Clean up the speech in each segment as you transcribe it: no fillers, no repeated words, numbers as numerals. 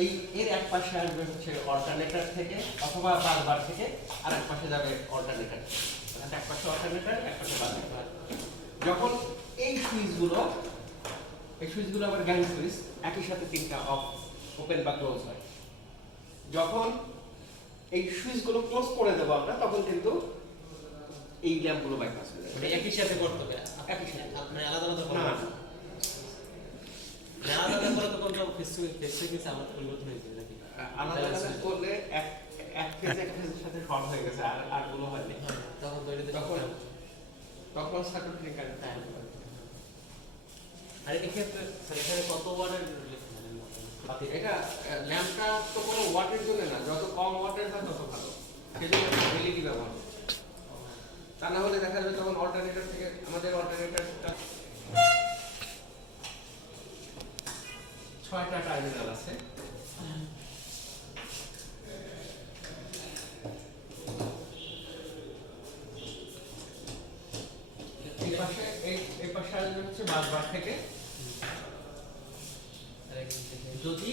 এই এর এক পাশে আসবে হচ্ছে অল্টারনেটর থেকে অথবা বাসবার থেকে, আর এক পাশে যাবে অল্টারনেটর। অর্থাৎ এক পাশে অল্টারনেটর, এক পাশে বাসবার। যখন এই সুইচগুলো আবার গ্যাং সুইচ, একই সাথে তিনটা অফ, ওপেন বা ক্লোজ হয়। যখন এই সুইচগুলো ক্লোজ করে দেবো আমরা, তখন কিন্তু এই ল্যাম্পগুলো বাইপাস হয়ে যাবে। মানে একই সাথে করতে হবে, একই সাথে। মানে আলাদা আলাদা না, আলাদা আলাদা করে তো কোনটা ফেস আমার পরিবর্তন হয়েছে নাকি? আলাদা আলাদা করলে এক ফেজের সাথে শর্ট হয়ে গেছে, আর গুলো হয়নি। তখন তো এটাতে তখন সার্কিট ব্রেকার টাইম। আর এক্ষেত্রে এখানে কত ওয়াটের এটা ল্যাম্পটা তো কোনো ওয়াটের জন্য না, যত কম ওয়াটের হয় তত ভালো। সেজন্য এলইডি ব্যবহার করি। তা না হলে দেখা যাবে তখন অল্টারনেটর থেকে আমাদের অল্টারনেটরটা 6টা টার্মিনাল আছে। এই পাশে আসবে হচ্ছে বাসবার থেকে। যদি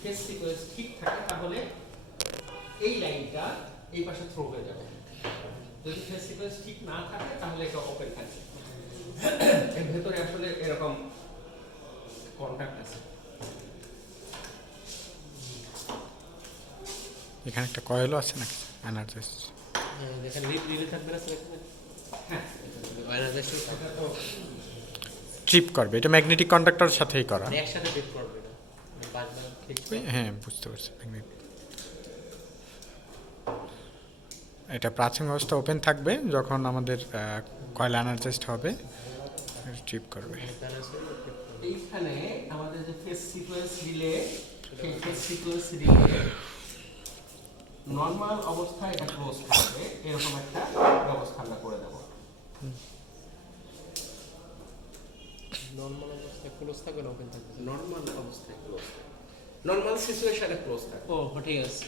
ফেজ সিকোয়েন্স ঠিক থাকে তাহলে এই লাইনটা এই পাশে থ্রো হয়ে যাবে। যদি ফেজ সিকোয়েন্স ঠিক না থাকে তাহলে এটা ওপেন থাকবে। এর ভেতরে আসলে এরকম কন্টাক্ট আছে। এখানে একটা কয়েলও আছে নাকি এনার্জাইজ? এখানে রিলে থাকবে না স্যার? হ্যাঁ, এটা তো ট্রিপ করবে, এটা ম্যাগনেটিক কন্ডাক্টরের সাথেই করা। একসাথে ট্রিপ করবে না, বারবার ঠিক হ্যাঁ, বুঝতে পারছি। এটা প্রাথমিক অবস্থা ওপেন থাকবে, যখন আমাদের কয়েল এনার্জাইজড হবে ট্রিপ করবে। এইখানে আমাদের যে ফেজ সিকোয়েন্স রিলে, সেই ফেজ সিকোয়েন্স রিলে নরমাল অবস্থায় এটা ক্লোজ থাকবে, এরকম একটা ব্যবস্থা আমরা করে দেব। নরমাল অবস্থায় ক্লোজ থাকবে না ওপেন থাকবে? নরমাল অবস্থায় ক্লোজ, নরমাল সিচুয়েশনে ক্লোজ থাকবে। ও ঠিক আছে।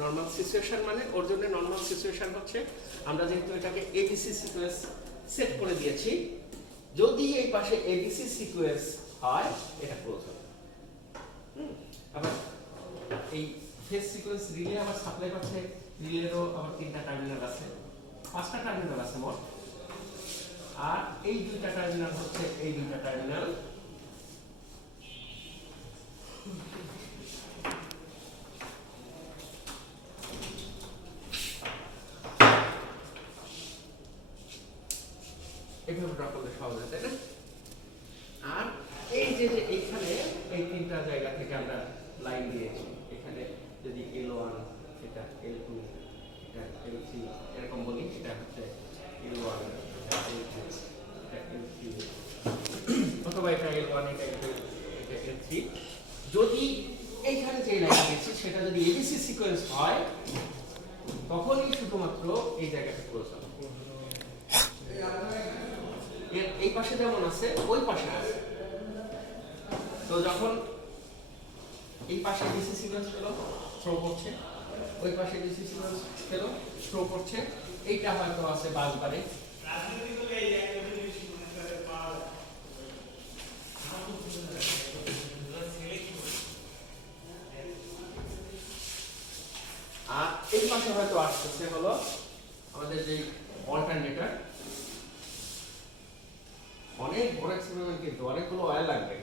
নরমাল সিচুয়েশন মানে ওর জন্য নরমাল সিচুয়েশন হচ্ছে আমরা যেহেতু এটাকে এবিসি সিকোয়েন্স সেট করে দিয়েছি, যদি এই পাশে এবিসি সিকোয়েন্স হয় এটা ক্লোজ হবে। আবার এই ফেজ সিকোয়েন্স রিলে আবার সাপ্লাই করছে, রিলেরও আবার 3টা টার্মিনাল আছে, 5টা টার্মিনাল আছে মোট। আর এই 2টা টার্মিনাল হচ্ছে এই 2টা টার্মিনাল। এভাবে ড্র করলে সহজ হয়, তাই না? আর এই যে এইখানে এই 3টা জায়গা থেকে আমরা লাইন দিয়েছি, এখানে যদি L1, এটা L2, এটা L3 এরকম বলি, এটা হচ্ছে L1, এটা L2, এটা L3, অথবা এটা L1, এটা L2, এটা L3। যদি এইখানে যে লাইন দিয়েছি সেটা যদি এবিসি সিকোয়েন্স হয়, তখনই শুধুমাত্র এই জায়গাটা ক্লোজ হবে। এই পাশে যেমন আছে ওই পাশে আছে। তো যখন এই পাশে ডিসি সিকোয়েন্স পেলো, থ্রো করছে, ওই পাশে ডিসি সিকোয়েন্স পেলো, থ্রো করছে, এইটা হয়তো আছে বাসবারে। আর এই পাশে হয়তো আসতেছে হলো আমাদের যে অল্টারনেটর। অনেক বড় এক্সপেরিমেন্ট, কিন্তু অনেকগুলো অয়েল লাগবে।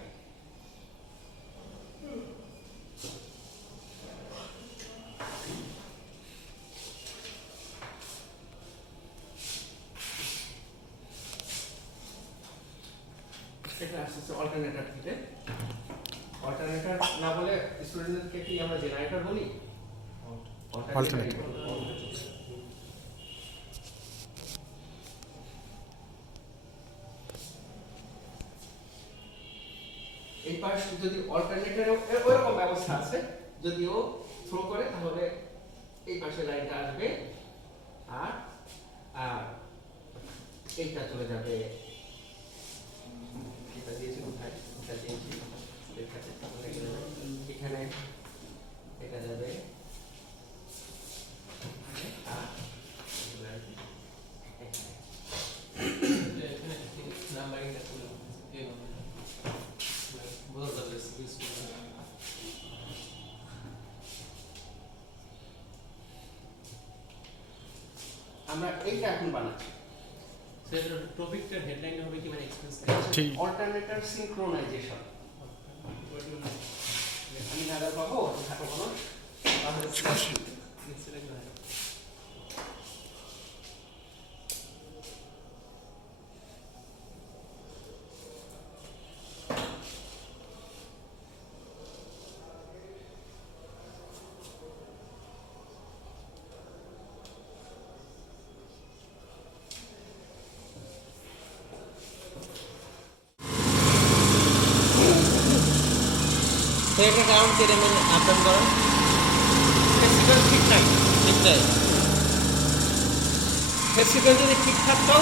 এটা আসছে অল্টারনেটর থেকে। অল্টারনেটর না বলে স্টুডেন্টদেরকে কি আমরা জেনারেটর বলি? অল্টারনেটর। এই পাশ যদি অল্টারনেটর ওরকম ব্যবস্থা আছে, যদি ও থ্রো করে তাহলে এই পাশে লাইনটা আসবে, আর আর এইটা চলে যাবে। এটা দিয়েছি কোথায়? এটা দিয়েছি এখানে, এটা যাবে আর নাম্বারিংটা বোঝা যাবে। আমরা এইটা এখন বানাচ্ছি। স্যার টপিকটার হেডলাইন হবে কি মানে এক্সপেন্স ঠিক। Alternator synchronisation. আমি নাগাল পাবো থাকো কোনো তো এটা কারণ কি রে মানে আপডাউন করো ফেসিক্যাল ঠিক নাই। ঠিকটাই ফেসিক্যাল যদি ঠিক থাকতো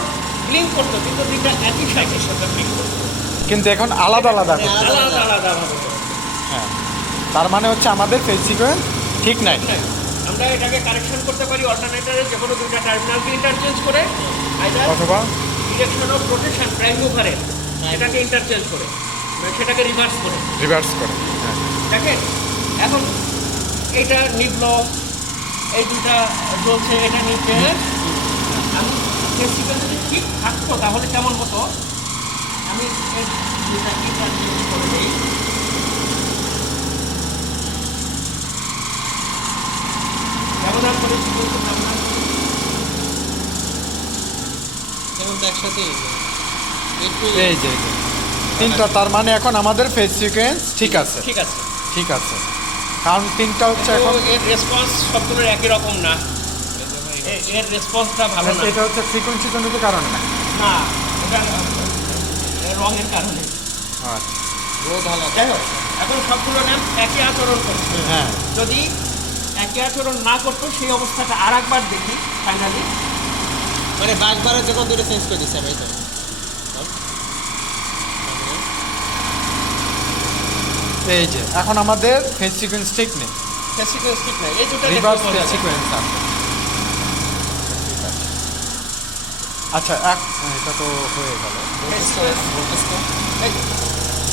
ব্লিঙ্ক করতো, কিন্তু দুইটা একই সাইকের সাথে ব্লিঙ্ক করতো, কিন্তু এখন আলাদা আলাদা করছে। আলাদা আলাদা ভাবে। হ্যাঁ, তার মানে হচ্ছে আমাদের ফেজ সিকোয়েন্স ঠিক নাই। আমরা এটাকে কারেকশন করতে পারি অল্টারনেটরের যে কোনো দুইটা টার্মিনালকে ইন্টারচেঞ্জ করে, আইদার অথবা ডিরেকশন অফ রোটেশন প্রাইম মুভারের সেটাকে ইন্টারচেঞ্জ করে, মানে সেটাকে রিভার্স করে। রিভার্স করে। হ্যাঁ, দেখেন এখন এইটা নিবলো, এই দুটা জ্বলছে, এটা নিচ্ছে। আমি ফেসিক্যাল যদি ঠিক থাকতো তাহলে কেমন হতো, আমি এই দুটা ইন্টারচেঞ্জ করে দিই। ব্যবধান করে ব্যবধান এখন তো একসাথেই একটু এই যে তিনটা, তার মানে এখন আমাদের ফেজ সিকোয়েন্স ঠিক আছে। ঠিক আছে। ঠিক আছে, কারণ তিনটা হচ্ছে তো এখন এর রেসপন্স সবগুলোর একই রকম না, এর রেসপন্সটা ভালো না। এটা হচ্ছে ফ্রিকোয়েন্সি জনিত কারণ না। না, এটা রঙের কারণে। আচ্ছা, রোদ আলাদা যাই হোক, এখন সবগুলো নাম একই আচরণ করছে। হ্যাঁ, যদি একই আচরণ না করতো সেই অবস্থাটা আর একবার দেখি ফাইনালি। মানে বাগবারে যখন দুটো চেঞ্জ করে দিচ্ছে ভাই তো এই যে এখন আমাদের ফেজ সিকোয়েন্স ঠিক নেই, সিকোয়েন্স ঠিক নাই, এই দুটো রিভার্স ফেজ সিকোয়েন্স আছে। আচ্ছা, এটা তো হয়ে গেল।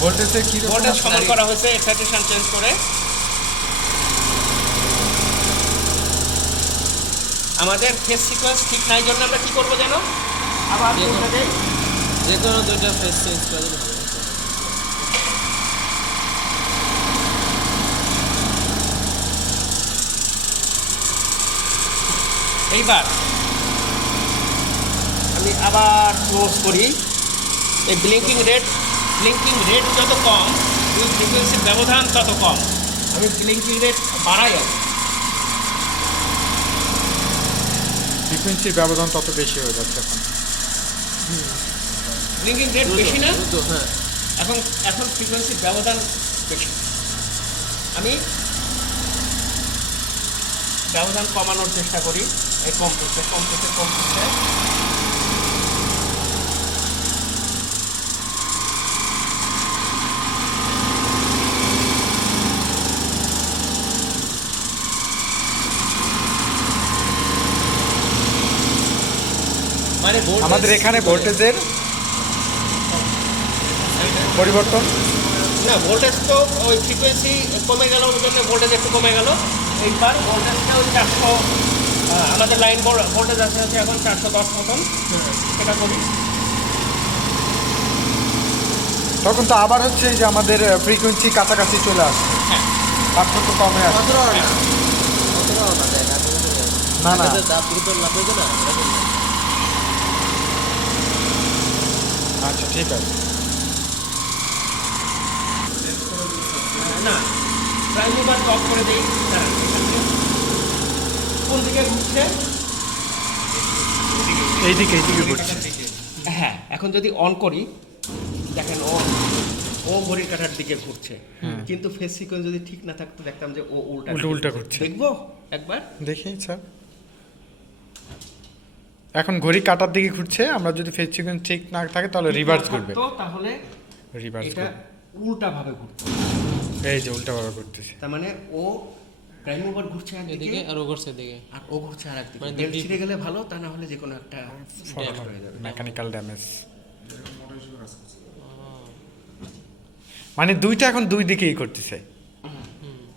ভোল্টেজের কি ভোল্টেজ সমান করা হয়েছে এক্সাইটেশন চেঞ্জ করে। আমাদের ফেজ সিকোয়েন্স ঠিক নাই জন্য আমরা কি করবো জানো, আবার যে কোনো- দুটো দেই। যে কোনো দুইটা ফেস চেঞ্জ করে দিলে হবে এইবার আমি আবার ক্লোজ করি। এই ব্লিঙ্কিং রেট যত কম, ওই ফ্রিকোয়েন্সির ব্যবধান তত কম। আমি ব্লিঙ্কিং রেট বাড়াই আর ফ্রিকোয়েন্সির ব্যবধান তত বেশি হয়ে যাচ্ছে এখন। ব্লিঙ্কিং রেট বেশি না, দ্রুত, হ্যাঁ এখন এখন ফ্রিকোয়েন্সির ব্যবধান বেশি। আমি ব্যবধান কমানোর চেষ্টা করি, এই কমতেছে। মানে আমাদের এখানে ভোল্টেজের পরিবর্তন না, ভোল্টেজ তো ওই ফ্রিকোয়েন্সি কমে গেল, ওই জন্য ভোল্টেজ একটু কমে গেল। এইবার ভোল্টেজটা ওই 400, আমাদের লাইন ভোল্টেজ আছে হচ্ছে এখন 410 মতন, সেটা করি। তখন তো আবার হচ্ছে যে আমাদের ফ্রিকোয়েন্সি কাছাকাছি চলে আসছে, হ্যাঁ, পার্থক্য কমে আসছে। না না, দাঁত দ্রুত লাভ হয়েছে না আচ্ছা ঠিক আছে। না প্রাইম মুভার টপ করে দিই। দাঁড়ান, কোন দিকে ঘুরছে? এইদিকে ঘুরছে। হ্যাঁ, এখন যদি অন করি, দেখেন ও ঘড়ির কাঁটার দিকে ঘুরছে, কিন্তু ফেস সিকোয়েন্স যদি ঠিক না থাকতো দেখতাম যে ও উল্টা ঘুরছে। দেখবো একবার। দেখি স্যার, এখন ঘড়ি কাটার দিকে ঘুরছে। আমরা যদি ফেজ সিকোয়েন্স ঠিক না থাকে তাহলে রিভার্স ঘুরবে। তো তাহলে রিভার্স এটা উল্টা ভাবে ঘুরছে, এই যে উল্টাভাবে ঘুরতেছে। তার মানে ও প্রাইম মুভার ঘুরছে এদিকে একদিকে আর ও করছে এদিকে আর ও ঘুরছে আর একদিকে। মানে বেল দুটি- ছিঁড়ে গেলে ভালো, তা না হলে যে কোনো একটা নষ্ট হয়ে যাবে। মেকানিক্যাল ড্যামেজ, মানে দুইটা এখন দুই দিকেই করতেছে।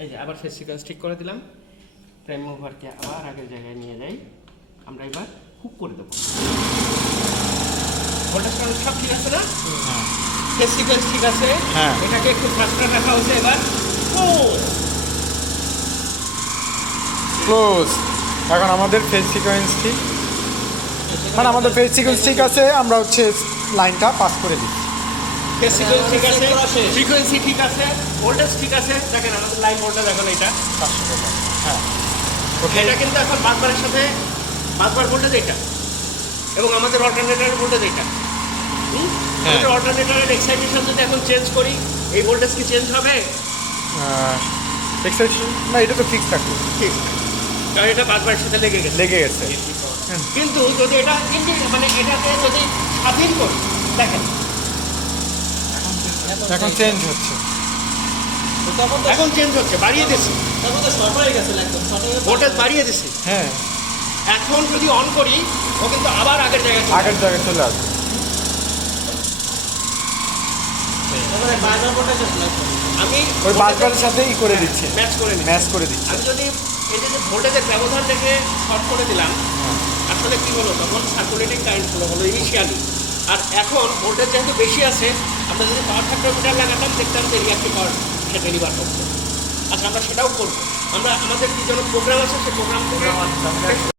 এই যে আবার ফেস সিকোয়েন্স ঠিক করে দিলাম, প্রাইম মুভারকে আবার আগের জায়গায় নিয়ে যাই। আমরা এবার হুক করে দেবো। ভোল্টেজ কারেন্ট সব ঠিক আছে না? হ্যাঁ ফেজ সিকোয়েন্স ঠিক আছে। হ্যাঁ। এটাকে একটু ফাস্টার রাখা হয়েছে এবার। ক্লোজ। এখন আমাদের ফেজ সিকোয়েন্স ঠিক, মানে আমাদের ফেজ সিকোয়েন্স ঠিক আছে, আমরা হচ্ছে লাইনটা পাস করে দিই। ফেজ সিকোয়েন্স ঠিক আছে, করা শেষ। ফ্রিকোয়েন্সি ঠিক আছে, ভোল্টেজ ঠিক আছে। দেখেন আমাদের লাইন ভোল্টেজ এখন এটা। হ্যাঁ ওকে। এটা কিন্তু এখন বাসবারের সাথে বাসবার ভোল্টেজ এটা, এবং আমাদের অল্টারনেটরের ভোল্টেজ এটা। হ্যাঁ। আমাদের অল্টারনেটরের এক্সাইটেশন যদি এখন চেঞ্জ করি, এই ভোল্টেজ কি চেঞ্জ হবে? এক্সাইটেশন না, এটা তো ফিক্স থাকবে, ঠিক, কারণ এটা বাসবারের সাথে লেগে গেছে। লেগে গেছে। কিন্তু যদি এটা মানে এটাকে যদি স্বাধীন করি, দেখেন এখন চেঞ্জ হচ্ছে। তো তখন তো এখন চেঞ্জ হচ্ছে, বাড়িয়ে দিছি, তখন তো শর্ট হয়ে গেছে একদম শর্ট হয়ে ভোল্টেজ বাড়িয়ে দিছি। হ্যাঁ এখন যদি অন করি, ও কিন্তু আবার আগের জায়গায় চলে যাবে। আগের জায়গায় চলে আসবে। তারপরে বাজার ভোল্টেজ আসলে আমি ওই বাসবারের সাথেই করে দিচ্ছে, ম্যাচ করে নিই। ম্যাচ করে দিচ্ছে। আমি যদি এই যে ভোল্টেজের ব্যবধান দেখে শর্ট করে দিলাম, আসলে কি হলো, তখন সার্কুলেটিং কারেন্ট ফ্লো হলো ইনিশিয়ালি। আর এখন ভোল্টেজ যেহেতু বেশি আছে, আমরা যদি পাওয়ার ফ্যাক্টর মিটার লাগাতাম, দেখতাম যে রিয়াক্টিভ পাওয়ার সে ডেলিভার করছে। আচ্ছা, আমরা সেটাও করবো। আমরা আমাদের কি যেন প্রোগ্রাম আছে, সেই প্রোগ্রাম থেকে